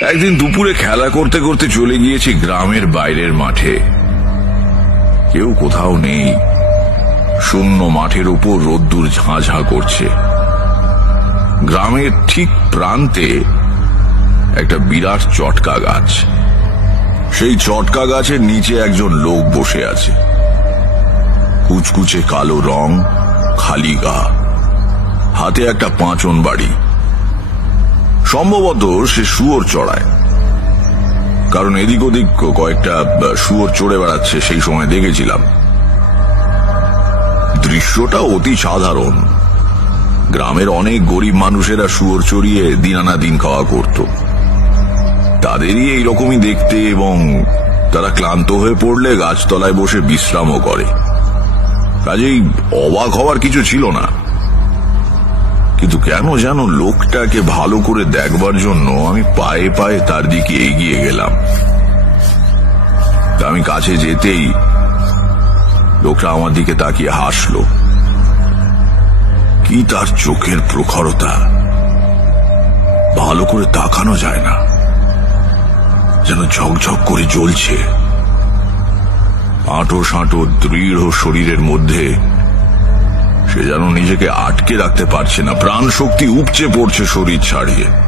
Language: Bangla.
একদিন দুপুরে খেলা করতে করতে চলে গিয়েছি গ্রামের বাইরের মাঠে। কেউ কোথাও নেই। শূন্য মাঠের উপর রোদ্দুর ঝাঁঝা করছে। গ্রামের ঠিক প্রান্তে একটা বিরাট চটকা গাছ। সেই চটকা গাছের নিচে একজন লোক বসে আছে। কুচকুচে কালো রং, খালি গা। হাতে একটা পাঁচন বাড়ি। সম্ভবত সে শুয়োর চড়ায়। কারণ এদিক ওদিক কয়েকটা শুয়োর চড়ে বেড়াচ্ছে, সেই সময় দেখেছিলাম। দৃশ্যটা অতি সাধারণ। গ্রামের অনেক গরিব মানুষেরা শুয়োর চড়িয়ে দিন আনা দিন খাওয়া করত। তাদেরই এইরকমই দেখতে এবং তারা ক্লান্ত হয়ে পড়লে গাছতলায় বসে বিশ্রামও করে। কাজেই অবাক হওয়ার কিছু ছিল না। কিন্তু কেন যেন লোকটাকে ভালো করে দেখবার জন্য আমি পায়ে পায়ে তার দিকে এগিয়ে গেলাম। আমি কাছে যেতেই লোকটা আমার দিকে তাকিয়ে হাসলো। কি তার চোখের প্রখরতা? ভালো করে তাকানো যায় না। যেন ঝকঝক করে জ্বলছে। আঁটো সাঁটো দৃঢ় শরীরের মধ্যে সে যেন নিজেকে আটকে রাখতে পারছে না। প্রাণ শক্তি উপচে পড়ছে শরীর ছাড়িয়ে।